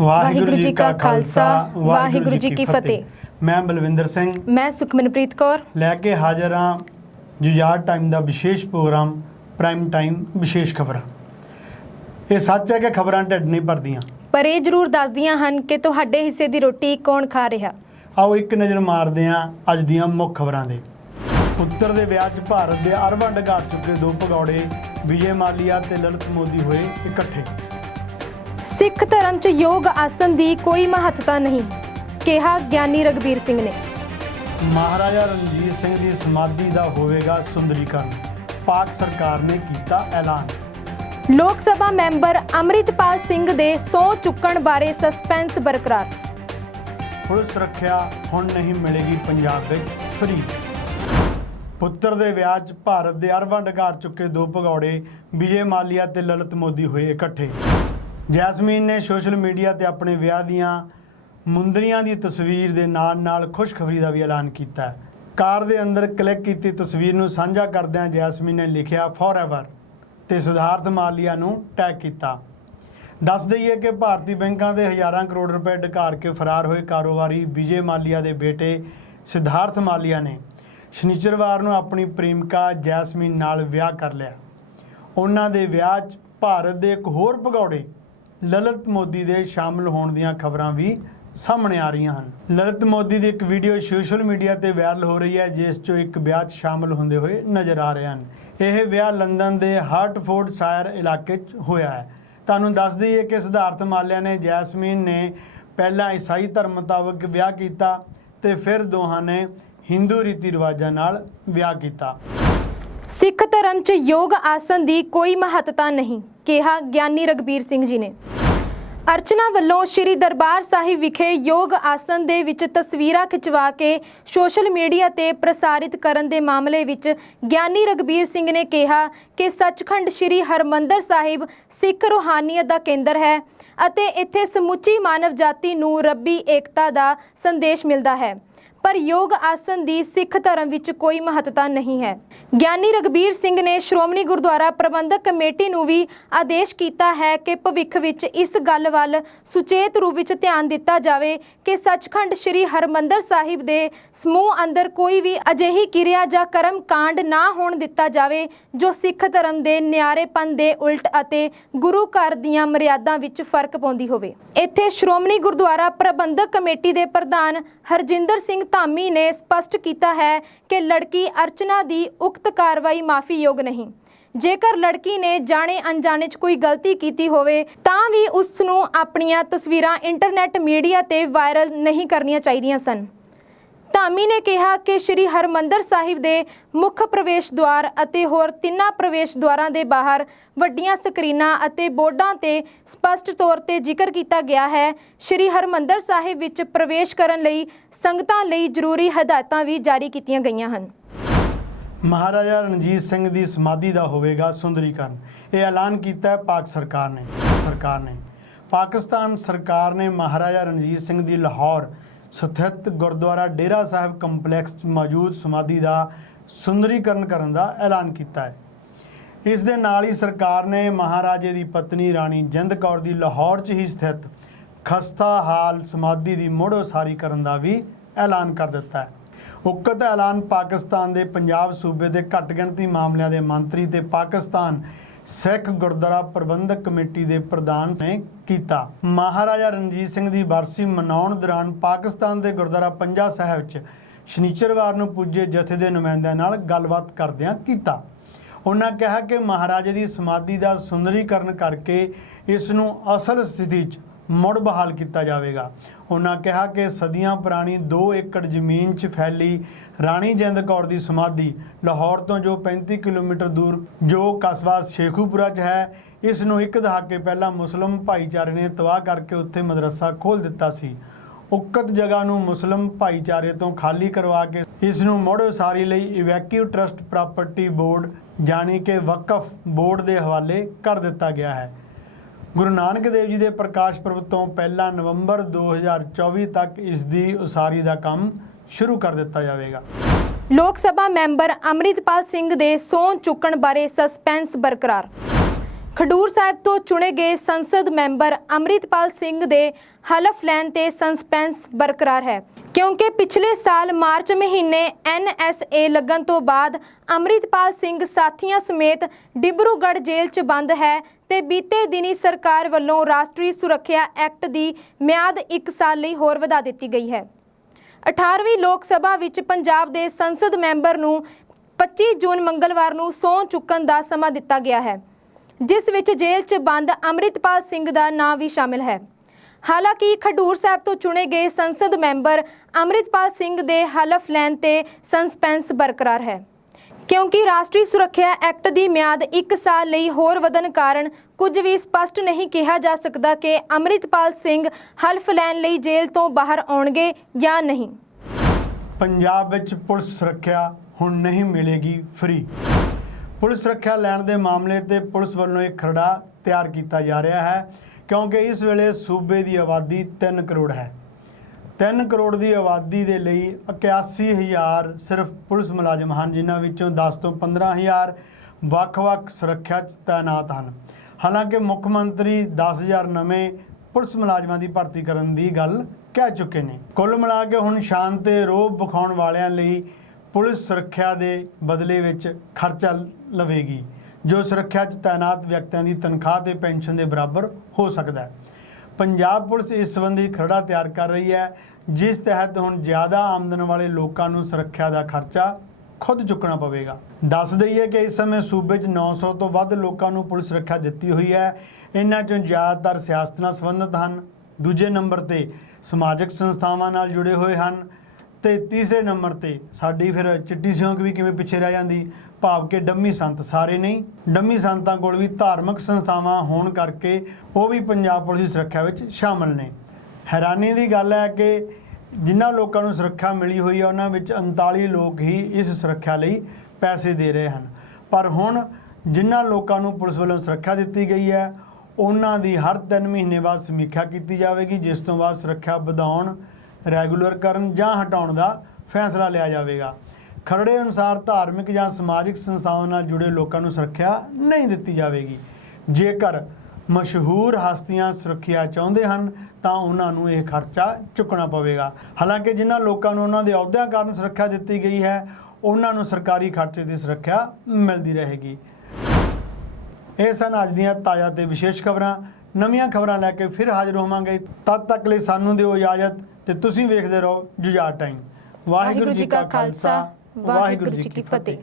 ਵਾਹਿਗੁਰੂ ਜੀ ਕਾ ਖਾਲਸਾ ਵਾਹਿਗੁਰੂ ਜੀ ਕੀ ਫਤਿਹ। ਮੈਂ ਬਲਵਿੰਦਰ ਸਿੰਘ। ਮੈਂ ਸੁਖਮਨਪ੍ਰੀਤ ਕੌਰ। ਲੈ ਕੇ ਹਾਜ਼ਰ ਹਾਂ ਜੁਝਾਰ ਟਾਈਮ ਦਾ ਵਿਸ਼ੇਸ਼ ਪ੍ਰੋਗਰਾਮ ਪ੍ਰਾਈਮ ਟਾਈਮ ਵਿਸ਼ੇਸ਼ ਖਬਰਾਂ। ਇਹ ਸੱਚ ਹੈ ਕਿ ਖਬਰਾਂ ਢਿੱਡ ਨਹੀਂ ਭਰਦੀਆਂ। ਪਰ ਇਹ ਜ਼ਰੂਰ ਦੱਸਦੀਆਂ ਹਨ ਕਿ ਤੁਹਾਡੇ ਹਿੱਸੇ ਦੀ ਰੋਟੀ ਕੌਣ ਖਾ ਰਿਹਾ। ਆਓ ਇੱਕ ਨਜ਼ਰ ਮਾਰਦੇ ਹਾਂ ਅੱਜ ਦੀਆਂ ਮੁੱਖ ਖਬਰਾਂ ਦੇ। ਉੱਤਰ ਦੇ ਵਿਆਹ 'ਚ ਭਾਰਤ ਦੇ ਅਰਬਾਂ ਡਗਾ ਚੁੱਕੇ ਦੋ ਭਗੌੜੇ ਵਿਜੇ ਮਾਲੀਆ ਤੇ ਲਲਿਤ ਮੋਦੀ ਹੋਏ ਇਕੱਠੇ। ਸਿੱਖ ਧਰਮ 'ਚ ਯੋਗ ਆਸਨ ਦੀ ਕੋਈ ਮਹੱਤਤਾ ਨਹੀਂ ਕਿਹਾ ਗਿਆਨੀ ਰਗਬੀਰ ਸਿੰਘ ਨੇ। ਮਹਾਰਾਜਾ ਰਣਜੀਤ ਸਿੰਘ ਦੀ ਸਮਾਧੀ ਦਾ ਹੋਵੇਗਾ ਸੁੰਦਰੀਕਰਨ ਪਾਕ ਸਰਕਾਰ ਨੇ ਕੀਤਾ ਐਲਾਨ। ਲੋਕ ਸਭਾ ਮੈਂਬਰ ਅੰਮ੍ਰਿਤਪਾਲ ਸਿੰਘ ਦੇ ਸਹੁੰ ਚੁੱਕਣ ਬਾਰੇ ਸਸਪੈਂਸ ਬਰਕਰਾਰ। ਪੁਲਿਸ ਸੁਰੱਖਿਆ ਹੁਣ ਨਹੀਂ ਮਿਲੇਗੀ ਪੰਜਾਬ ਵਿੱਚ ਫਰੀ। ਪੁੱਤਰ ਦੇ ਵਿਆਹ 'ਚ ਭਾਰਤ ਦੇ ਅਰਬਾਂ ਡਗਾਰ ਚੁੱਕੇ ਦੋ ਭਗੌੜੇ ਵਿਜੇ ਮਾਲੀਆ ਤੇ ਲਲਿਤ ਮੋਦੀ ਹੋਏ ਇਕੱਠੇ। ਜੈਸਮੀਨ ਨੇ ਸੋਸ਼ਲ ਮੀਡੀਆ ਤੇ ਆਪਣੇ ਵਿਆਹ ਦੀਆਂ ਮੁੰਦਰੀਆਂ ਦੀ ਤਸਵੀਰ ਦੇ ਨਾਲ-ਨਾਲ ਖੁਸ਼ਖਬਰੀ ਦਾ ਵੀ ਐਲਾਨ ਕੀਤਾ ਹੈ। ਕਾਰ ਦੇ ਅੰਦਰ ਕਲਿੱਕ ਕੀਤੀ ਤਸਵੀਰ ਨੂੰ ਸਾਂਝਾ ਕਰਦਿਆਂ ਜੈਸਮੀਨ ਨੇ ਲਿਖਿਆ ਫੋਰਐਵਰ ਤੇ ਸਿਧਾਰਥ ਮਾਲੀਆ ਨੂੰ ਟੈਗ ਕੀਤਾ। ਦੱਸ ਦਈਏ ਕਿ ਭਾਰਤੀ ਬੈਂਕਾਂ ਦੇ ਹਜ਼ਾਰਾਂ ਕਰੋੜ ਰੁਪਏ ਡਕਾਰ ਕੇ ਫਰਾਰ ਹੋਏ ਕਾਰੋਬਾਰੀ ਵਿਜੇ ਮਾਲੀਆ ਦੇ ਬੇਟੇ ਸਿਧਾਰਥ ਮਾਲੀਆ ਨੇ। ਸ਼ਨੀਚਰਵਾਰ ਨੂੰ ਆਪਣੀ ਪ੍ਰੇਮਿਕਾ ਜੈਸਮੀਨ ਨਾਲ ਵਿਆਹ ਕਰ ਲਿਆ। ਉਹਨਾਂ ਦੇ ਵਿਆਹ 'ਚ ਭਾਰਤ ਦੇ ਇੱਕ ਹੋਰ ਭਗੌੜੇ ਲਲਿਤ ਮੋਦੀ ਦੇ ਸ਼ਾਮਲ ਹੋਣ ਦੀਆਂ ਖਬਰਾਂ ਵੀ ਸਾਹਮਣੇ ਆ ਰਹੀਆਂ ਹਨ। ਲਲਿਤ ਮੋਦੀ ਦੀ ਇੱਕ ਵੀਡੀਓ ਸੋਸ਼ਲ ਮੀਡੀਆ ਤੇ ਵਾਇਰਲ ਹੋ ਰਹੀ ਹੈ, ਜਿਸ 'ਚੋਂ ਇੱਕ ਵਿਆਹ 'ਚ ਸ਼ਾਮਲ ਹੁੰਦੇ ਹੋਏ ਨਜ਼ਰ ਆ ਰਹੇ ਹਨ। ਇਹ ਵਿਆਹ ਲੰਡਨ ਦੇ ਹਾਰਟਫੋਰਡ ਸ਼ਾਇਰ ਇਲਾਕੇ 'ਚ ਹੋਇਆ ਹੈ। ਤੁਹਾਨੂੰ ਦੱਸ ਦਈਏ ਕਿ ਸਿਧਾਰਥ ਮਾਲਿਆ ਨੇ ਜੈਸਮੀਨ ਨੇ ਪਹਿਲਾਂ ਈਸਾਈ ਧਰਮ ਮੁਤਾਬਕ ਵਿਆਹ ਕੀਤਾ ਤੇ ਫਿਰ ਦੋਹਾਂ ਨੇ ਹਿੰਦੂ ਰੀਤੀ ਰਿਵਾਜਾਂ ਨਾਲ ਵਿਆਹ ਕੀਤਾ। ਸਿੱਖ ਧਰਮ 'ਚ ਯੋਗ ਆਸਨ ਦੀ ਕੋਈ ਮਹੱਤਤਾ ਨਹੀਂ, ਕਿਹਾ ਗਿਆਨੀ ਰਗਬੀਰ ਸਿੰਘ ਜੀ ਨੇ। ਅਰਚਨਾ ਵੱਲੋਂ ਸ੍ਰੀ ਦਰਬਾਰ ਸਾਹਿਬ ਵਿਖੇ ਯੋਗ ਆਸਨ ਦੇ ਵਿੱਚ ਤਸਵੀਰਾਂ ਖਿਚਵਾ ਕੇ ਸੋਸ਼ਲ ਮੀਡੀਆ ਤੇ ਪ੍ਰਸਾਰਿਤ ਕਰਨ ਦੇ ਮਾਮਲੇ ਵਿੱਚ ਗਿਆਨੀ ਰਗਬੀਰ ਸਿੰਘ ਨੇ ਕਿਹਾ ਕਿ ਸੱਚਖੰਡ ਸ੍ਰੀ ਹਰਮੰਦਰ ਸਾਹਿਬ ਸਿੱਖ ਰੂਹਾਨੀਅਤ ਦਾ ਕੇਂਦਰ ਹੈ ਅਤੇ ਇੱਥੇ ਸਮੁੱਚੀ ਮਾਨਵ ਜਾਤੀ ਨੂੰ ਰੱਬੀ ਏਕਤਾ ਦਾ ਸੰਦੇਸ਼ ਮਿਲਦਾ ਹੈ। ਪਰ ਯੋਗ ਆਸਨ ਦੀ ਸਿੱਖ ਧਰਮ ਵਿੱਚ ਕੋਈ ਮਹੱਤਤਾ ਨਹੀਂ ਹੈ। ਗਿਆਨੀ ਰਗਬੀਰ ਸਿੰਘ ਨੇ ਸ਼੍ਰੋਮਣੀ ਗੁਰਦੁਆਰਾ ਪ੍ਰਬੰਧਕ ਕਮੇਟੀ ਨੂੰ ਵੀ ਆਦੇਸ਼ ਕੀਤਾ ਹੈ ਕਿ ਭਵਿੱਖ ਵਿੱਚ ਇਸ ਗੱਲ ਵੱਲ ਸੁਚੇਤ ਰੂਪ ਵਿੱਚ ਧਿਆਨ ਦਿੱਤਾ ਜਾਵੇ ਕਿ ਸੱਚਖੰਡ ਸ੍ਰੀ ਹਰਮੰਦਰ ਸਾਹਿਬ ਦੇ ਸਮੂਹ ਅੰਦਰ ਕੋਈ ਵੀ ਅਜਿਹੀ ਕਿਰਿਆ ਜਾਂ ਕਰਮ ਕਾਂਡ ਨਾ ਹੋਣ ਦਿੱਤਾ ਜਾਵੇ, ਜੋ ਸਿੱਖ ਧਰਮ ਦੇ ਨਿਆਰੇਪਨ ਦੇ ਉਲਟ ਅਤੇ ਗੁਰੂ ਘਰ ਦੀਆਂ ਮਰਿਆਦਾ ਵਿੱਚ ਫ਼ਰਕ ਪਾਉਂਦੀ ਹੋਵੇ। ਇੱਥੇ ਸ਼੍ਰੋਮਣੀ ਗੁਰਦੁਆਰਾ ਪ੍ਰਬੰਧਕ ਕਮੇਟੀ ਦੇ ਪ੍ਰਧਾਨ ਹਰਜਿੰਦਰ ਸਿੰਘ ਧਾਮੀ ਨੇ ਸਪਸ਼ਟ ਕੀਤਾ ਹੈ ਕਿ ਲੜਕੀ ਅਰਚਨਾ ਦੀ ਉਕਤ ਕਾਰਵਾਈ ਮਾਫੀਯੋਗ ਨਹੀਂ। ਜੇਕਰ ਲੜਕੀ ਨੇ ਜਾਣੇ ਅਣਜਾਣੇ 'ਚ ਕੋਈ ਗਲਤੀ ਕੀਤੀ ਹੋਵੇ, ਤਾਂ ਵੀ ਉਸ ਨੂੰ ਆਪਣੀਆਂ ਤਸਵੀਰਾਂ ਇੰਟਰਨੈਟ ਮੀਡੀਆ ਤੇ ਵਾਇਰਲ ਨਹੀਂ ਕਰਨੀਆਂ ਚਾਹੀਦੀਆਂ ਸਨ। ਧਾਮੀ ਨੇ ਕਿਹਾ ਕਿ ਸ੍ਰੀ ਹਰਮੰਦਰ ਸਾਹਿਬ ਦੇ ਮੁੱਖ ਪ੍ਰਵੇਸ਼ ਦੁਆਰ ਅਤੇ ਹੋਰ ਤਿੰਨਾਂ ਪ੍ਰਵੇਸ਼ ਦੁਆਰਾਂ ਦੇ ਬਾਹਰ ਵੱਡੀਆਂ ਸਕਰੀਨਾਂ ਅਤੇ ਬੋਰਡਾਂ ਤੇ ਸਪਸ਼ਟ ਤੌਰ ਤੇ ਜ਼ਿਕਰ ਕੀਤਾ ਗਿਆ ਹੈ। ਸ੍ਰੀ ਹਰਮੰਦਰ ਸਾਹਿਬ ਵਿੱਚ ਪ੍ਰਵੇਸ਼ ਕਰਨ ਲਈ ਸੰਗਤਾਂ ਲਈ ਜ਼ਰੂਰੀ ਹਦਾਇਤਾਂ ਵੀ ਜਾਰੀ ਕੀਤੀਆਂ ਗਈਆਂ ਹਨ। ਮਹਾਰਾਜਾ ਰਣਜੀਤ ਸਿੰਘ ਦੀ ਸਮਾਧੀ ਦਾ ਹੋਵੇਗਾ ਸੁੰਦਰੀਕਰਨ। ਇਹ ਐਲਾਨ ਕੀਤਾ ਹੈ ਪਾਕ ਸਰਕਾਰ ਨੇ। ਸਰਕਾਰ ਨੇ। ਪਾਕਿਸਤਾਨ ਸਰਕਾਰ ਨੇ ਮਹਾਰਾਜਾ ਰਣਜੀਤ ਸਿੰਘ ਦੀ ਲਾਹੌਰ ਸਥਿਤ ਗੁਰਦੁਆਰਾ ਡੇਰਾ ਸਾਹਿਬ ਕੰਪਲੈਕਸ 'ਚ ਮੌਜੂਦ ਸਮਾਧੀ ਦਾ ਸੁੰਦਰੀਕਰਨ ਕਰਨ ਦਾ ਐਲਾਨ ਕੀਤਾ ਹੈ। ਇਸ ਦੇ ਨਾਲ ਹੀ ਸਰਕਾਰ ਨੇ ਮਹਾਰਾਜੇ ਦੀ ਪਤਨੀ ਰਾਣੀ ਜਿੰਦ ਕੌਰ ਦੀ ਲਾਹੌਰ 'ਚ ਹੀ ਸਥਿਤ ਖਸਤਾ ਹਾਲ ਸਮਾਧੀ ਦੀ ਮੁੜ ਉਸਾਰੀ ਕਰਨ ਦਾ ਵੀ ਐਲਾਨ ਕਰ ਦਿੱਤਾ ਹੈ। ਉਕਤ ਐਲਾਨ ਪਾਕਿਸਤਾਨ ਦੇ ਪੰਜਾਬ ਸੂਬੇ ਦੇ ਘੱਟ ਗਿਣਤੀ ਮਾਮਲਿਆਂ ਦੇ ਮੰਤਰੀ ਤੇ ਪਾਕਿਸਤਾਨ ਸਿੱਖ ਗੁਰਦੁਆਰਾ ਪ੍ਰਬੰਧਕ ਕਮੇਟੀ ਦੇ ਪ੍ਰਧਾਨ ਨੇ ਕੀਤਾ। ਮਹਾਰਾਜਾ ਰਣਜੀਤ ਸਿੰਘ ਦੀ ਬਰਸੀ ਮਨਾਉਣ ਦੌਰਾਨ ਪਾਕਿਸਤਾਨ ਦੇ ਗੁਰਦੁਆਰਾ ਪੰਜਾ ਸਾਹਿਬ 'ਚ ਸ਼ਨੀਚਰਵਾਰ ਨੂੰ ਪੁੱਜੇ ਜਥੇ ਦੇ ਨੁਮਾਇੰਦਿਆਂ ਨਾਲ ਗੱਲਬਾਤ ਕਰਦਿਆਂ ਕੀਤਾ। ਉਹਨਾਂ ਕਿਹਾ ਕਿ ਮਹਾਰਾਜੇ ਦੀ ਸਮਾਧੀ ਦਾ ਸੁੰਦਰੀਕਰਨ ਕਰਕੇ ਇਸ ਨੂੰ ਅਸਲ ਸਥਿਤੀ 'ਚ ਮੁੜ ਬਹਾਲ ਕੀਤਾ ਜਾਵੇਗਾ। ਉਹਨਾਂ ਕਿਹਾ ਕਿ ਸਦੀਆਂ ਪੁਰਾਣੀ 2 ਏਕੜ ਜ਼ਮੀਨ 'ਚ ਫੈਲੀ ਰਾਣੀ ਜਿੰਦ ਕੌਰ ਦੀ ਸਮਾਧੀ ਲਾਹੌਰ ਤੋਂ ਜੋ 35 ਕਿਲੋਮੀਟਰ ਦੂਰ, ਜੋ ਕਸਬਾ ਸ਼ੇਖੂਪੁਰਾ 'ਚ ਹੈ, ਇਸ ਨੂੰ ਇੱਕ ਦਹਾਕੇ ਪਹਿਲਾਂ ਮੁਸਲਮ ਭਾਈਚਾਰੇ ਨੇ ਤਬਾਹ ਕਰਕੇ ਉੱਥੇ ਮਦਰਸਾ ਖੋਲ੍ਹ ਦਿੱਤਾ ਸੀ। ਉਕਤ ਜਗ੍ਹਾ ਨੂੰ ਮੁਸਲਮ ਭਾਈਚਾਰੇ ਤੋਂ ਖਾਲੀ ਕਰਵਾ ਕੇ ਇਸ ਨੂੰ ਮੁੜ ਉਸਾਰੀ ਲਈ ਇਵੈਕਿਊ ਟਰਸਟ ਪ੍ਰਾਪਰਟੀ ਬੋਰਡ ਜਾਣੀ ਕਿ ਵਕਫ ਬੋਰਡ ਦੇ ਹਵਾਲੇ ਕਰ ਦਿੱਤਾ ਗਿਆ ਹੈ। ਗੁਰੂ ਨਾਨਕ ਦੇਵ ਜੀ ਦੇ ਪ੍ਰਕਾਸ਼ ਪੁਰਬ ਤੋਂ ਪਹਿਲਾਂ ਨਵੰਬਰ 2024 ਤੱਕ ਇਸ ਦੀ ਉਸਾਰੀ ਦਾ ਕੰਮ ਸ਼ੁਰੂ ਕਰ ਦਿੱਤਾ ਜਾਵੇਗਾ। ਲੋਕ ਸਭਾ ਮੈਂਬਰ ਅੰਮ੍ਰਿਤਪਾਲ ਸਿੰਘ ਦੇ ਸਹੁੰ ਚੁੱਕਣ ਬਾਰੇ ਸਸਪੈਂਸ ਬਰਕਰਾਰ। ਖਡੂਰ ਸਾਹਿਬ ਤੋਂ ਚੁਣੇ ਗਏ ਸੰਸਦ ਮੈਂਬਰ ਅੰਮ੍ਰਿਤਪਾਲ ਸਿੰਘ ਦੇ ਹਲਫ ਲੈਣ ਤੇ ਸਸਪੈਂਸ ਬਰਕਰਾਰ ਹੈ। ਕਿਉਂਕਿ ਪਿਛਲੇ ਸਾਲ ਮਾਰਚ ਮਹੀਨੇ ਐਨਐਸਏ ਲੱਗਣ ਤੋਂ ਬਾਅਦ ਅੰਮ੍ਰਿਤਪਾਲ ਸਿੰਘ ਸਾਥੀਆਂ ਸਮੇਤ ਡਿਬਰੂਗੜ੍ਹ ਜੇਲ੍ਹ 'ਚ ਬੰਦ ਹੈ ਤੇ ਬੀਤੇ ਦਿਨੀ ਸਰਕਾਰ ਵੱਲੋਂ ਰਾਸ਼ਟਰੀ ਸੁਰੱਖਿਆ ਐਕਟ ਦੀ ਮਿਆਦ 1 ਸਾਲ ਲਈ ਹੋਰ ਵਧਾ ਦਿੱਤੀ ਗਈ ਹੈ। 18ਵੀਂ ਲੋਕ ਸਭਾ ਵਿੱਚ ਪੰਜਾਬ ਦੇ ਸੰਸਦ ਮੈਂਬਰ ਨੂੰ 25 ਜੂਨ ਮੰਗਲਵਾਰ ਨੂੰ ਸਹੁੰ ਚੁੱਕਣ ਦਾ ਸਮਾਂ ਦਿੱਤਾ ਗਿਆ ਹੈ। ਜਿਸ ਵਿੱਚ ਜੇਲ੍ਹ 'ਚ ਬੰਦ ਅੰਮ੍ਰਿਤਪਾਲ ਸਿੰਘ ਦਾ ਨਾਂ ਵੀ ਸ਼ਾਮਿਲ ਹੈ। ਹਾਲਾਂਕਿ ਖਡੂਰ ਸਾਹਿਬ ਤੋਂ ਚੁਣੇ ਗਏ ਸੰਸਦ ਮੈਂਬਰ ਅੰਮ੍ਰਿਤਪਾਲ ਸਿੰਘ ਦੇ ਹਲਫ ਲੈਣ ਤੇ ਸੰਸਪੈਂਸ ਬਰਕਰਾਰ ਹੈ। ਕਿਉਂਕਿ ਰਾਸ਼ਟਰੀ ਸੁਰੱਖਿਆ ਐਕਟ ਦੀ ਮਿਆਦ 1 ਸਾਲ ਲਈ ਹੋਰ ਵਧਣ ਕਾਰਨ ਕੁਝ ਵੀ ਸਪਸ਼ਟ ਨਹੀਂ ਕਿਹਾ ਜਾ ਸਕਦਾ ਕਿ ਅੰਮ੍ਰਿਤਪਾਲ ਸਿੰਘ ਹਲਫ ਲੈਣ ਲਈ ਜੇਲ੍ਹ ਤੋਂ ਬਾਹਰ ਆਉਣਗੇ ਜਾਂ ਨਹੀਂ। ਪੰਜਾਬ ਵਿੱਚ ਪੁਲਿਸ ਸੁਰੱਖਿਆ ਹੁਣ ਨਹੀਂ ਮਿਲੇਗੀ ਫ੍ਰੀ। ਪੁਲਿਸ ਸੁਰੱਖਿਆ ਲੈਣ ਦੇ ਮਾਮਲੇ ਤੇ ਪੁਲਿਸ ਵੱਲੋਂ ਇੱਕ ਖਰੜਾ ਤਿਆਰ ਕੀਤਾ ਜਾ ਰਿਹਾ ਹੈ, ਕਿਉਂਕਿ ਇਸ ਵੇਲੇ ਸੂਬੇ ਦੀ ਆਬਾਦੀ 3 ਕਰੋੜ ਹੈ। 3 ਕਰੋੜ ਦੀ ਆਬਾਦੀ ਦੇ ਲਈ 81000 ਸਿਰਫ ਪੁਲਿਸ ਮੁਲਾਜ਼ਮ ਹਨ, ਜਿਨ੍ਹਾਂ ਵਿੱਚੋਂ 10 ਤੋਂ 15000 ਵੱਖ-ਵੱਖ ਸੁਰੱਖਿਆ 'ਚ ਤਾਇਨਾਤ ਹਨ। ਹਾਲਾਂਕਿ ਮੁੱਖ ਮੰਤਰੀ 10000 ਨਵੇਂ ਪੁਲਿਸ ਮੁਲਾਜ਼ਮਾਂ ਦੀ ਭਰਤੀ ਕਰਨ ਦੀ ਗੱਲ ਕਹਿ ਚੁੱਕੇ ਨੇ। ਕੁੱਲ ਮਿਲਾ ਕੇ ਹੁਣ ਸ਼ਾਂਤ ਤੇ ਰੋਬ ਵਿਖਾਉਣ ਵਾਲਿਆਂ ਲਈ ਪੁਲਿਸ ਸੁਰੱਖਿਆ ਦੇ ਬਦਲੇ ਵਿੱਚ ਖਰਚਾ ਲਵੇਗੀ, ਜੋ ਸੁਰੱਖਿਆ 'ਚ ਤਾਇਨਾਤ ਵਿਅਕਤੀਆਂ ਦੀ ਤਨਖਾਹ ਤੇ ਪੈਨਸ਼ਨ ਦੇ ਬਰਾਬਰ ਹੋ ਸਕਦਾ ਹੈ। ਪੰਜਾਬ ਪੁਲਿਸ ਇਸ ਸੰਬੰਧੀ ਖਰੜਾ ਤਿਆਰ ਕਰ ਰਹੀ ਹੈ, ਜਿਸ ਤਹਿਤ ਹੁਣ ਜ਼ਿਆਦਾ ਆਮਦਨ ਵਾਲੇ ਲੋਕਾਂ ਨੂੰ ਸੁਰੱਖਿਆ ਦਾ ਖਰਚਾ ਖੁਦ ਚੁੱਕਣਾ ਪਵੇਗਾ। ਦੱਸ ਦਈਏ ਕਿ ਇਸ ਸਮੇਂ ਸੂਬੇ 'ਚ 900 ਤੋਂ ਵੱਧ ਲੋਕਾਂ ਨੂੰ ਪੁਲਿਸ ਸੁਰੱਖਿਆ ਦਿੱਤੀ ਹੋਈ ਹੈ। ਇਹਨਾਂ 'ਚੋਂ ਜ਼ਿਆਦਾਤਰ ਸਿਆਸਤ ਨਾਲ ਸੰਬੰਧਿਤ ਹਨ। ਦੂਜੇ ਨੰਬਰ ਤੇ ਸਮਾਜਿਕ ਸੰਸਥਾਵਾਂ ਨਾਲ ਜੁੜੇ ਹੋਏ ਹਨ। ਤੇ ਤੀਸਰੇ ਨੰਬਰ ਤੇ ਸਾਡੀ ਫਿਰ ਚਿੱਟੀ ਸਿਉਂਕ ਵੀ ਕਿਵੇਂ ਪਿੱਛੇ ਰਹਿ ਜਾਂਦੀ? ਭਾਵ ਕਿ ਡੰਮੀ ਸੰਤ ਸਾਰੇ ਨਹੀਂ। ਡੰਮੀ ਸੰਤਾਂ ਕੋਲ ਵੀ ਧਾਰਮਿਕ ਸੰਸਥਾਵਾਂ ਹੋਣ ਕਰਕੇ ਉਹ ਵੀ ਪੰਜਾਬ ਪੁਲਿਸ ਦੀ ਸੁਰੱਖਿਆ ਵਿੱਚ ਸ਼ਾਮਲ ਨੇ। ਹੈਰਾਨੀ ਦੀ ਗੱਲ ਹੈ ਕਿ ਜਿਨ੍ਹਾਂ ਲੋਕਾਂ ਨੂੰ ਸੁਰੱਖਿਆ ਮਿਲੀ ਹੋਈ ਹੈ ਉਹਨਾਂ ਵਿੱਚ 39 ਲੋਕ ਹੀ ਇਸ ਸੁਰੱਖਿਆ ਲਈ ਪੈਸੇ ਦੇ ਰਹੇ ਹਨ। ਪਰ ਹੁਣ ਜਿਨ੍ਹਾਂ ਲੋਕਾਂ ਨੂੰ ਪੁਲਿਸ ਵੱਲੋਂ ਸੁਰੱਖਿਆ ਦਿੱਤੀ ਗਈ ਹੈ, ਉਹਨਾਂ ਦੀ ਹਰ 3 ਮਹੀਨੇ ਬਾਅਦ ਸਮੀਖਿਆ ਕੀਤੀ ਜਾਵੇਗੀ, ਜਿਸ ਤੋਂ ਬਾਅਦ ਸੁਰੱਖਿਆ ਵਧਾਉਣ ਰੈਗੂਲਰ ਕਰਨ ਜਾਂ ਹਟਾਉਣ ਦਾ ਫੈਸਲਾ ਲਿਆ ਜਾਵੇਗਾ। ਖਰੜੇ ਅਨੁਸਾਰ ਧਾਰਮਿਕ ਜਾਂ ਸਮਾਜਿਕ ਸੰਸਥਾਵਾਂ ਨਾਲ ਜੁੜੇ ਲੋਕਾਂ ਨੂੰ ਸੁਰੱਖਿਆ ਨਹੀਂ ਦਿੱਤੀ ਜਾਵੇਗੀ। ਜੇਕਰ ਮਸ਼ਹੂਰ ਹਸਤੀਆਂ ਸੁਰੱਖਿਆ ਚਾਹੁੰਦੇ ਹਨ, ਤਾਂ ਉਹਨਾਂ ਨੂੰ ਇਹ ਖਰਚਾ ਚੁੱਕਣਾ ਪਵੇਗਾ। ਹਾਲਾਂਕਿ ਜਿਨ੍ਹਾਂ ਲੋਕਾਂ ਨੂੰ ਉਹਨਾਂ ਦੇ ਅਹੁਦਿਆਂ ਕਾਰਨ ਸੁਰੱਖਿਆ ਦਿੱਤੀ ਗਈ ਹੈ, ਉਹਨਾਂ ਨੂੰ ਸਰਕਾਰੀ ਖਰਚੇ ਦੀ ਸੁਰੱਖਿਆ ਮਿਲਦੀ ਰਹੇਗੀ। ਇਹ ਸਨ ਅੱਜ ਦੀਆਂ ਤਾਜ਼ਾ ਤੇ ਵਿਸ਼ੇਸ਼ ਖਬਰਾਂ। ਨਵੀਆਂ ਖਬਰਾਂ ਲੈ ਕੇ ਫਿਰ ਹਾਜ਼ਰ ਹੋਵਾਂਗੇ। ਤਦ ਤੱਕ ਲਈ ਸਾਨੂੰ ਦਿਓ ਇਜਾਜ਼ਤ ਤੇ ਤੁਸੀਂ ਵੇਖਦੇ ਰਹੋ ਜੁਝਾਰ ਟਾਈਮ। ਵਾਹਿਗੁਰੂ ਜੀ ਕਾ ਖਾਲਸਾ, ਵਾਹਿਗੁਰੂ ਜੀ ਕੀ ਫਤਿਹ।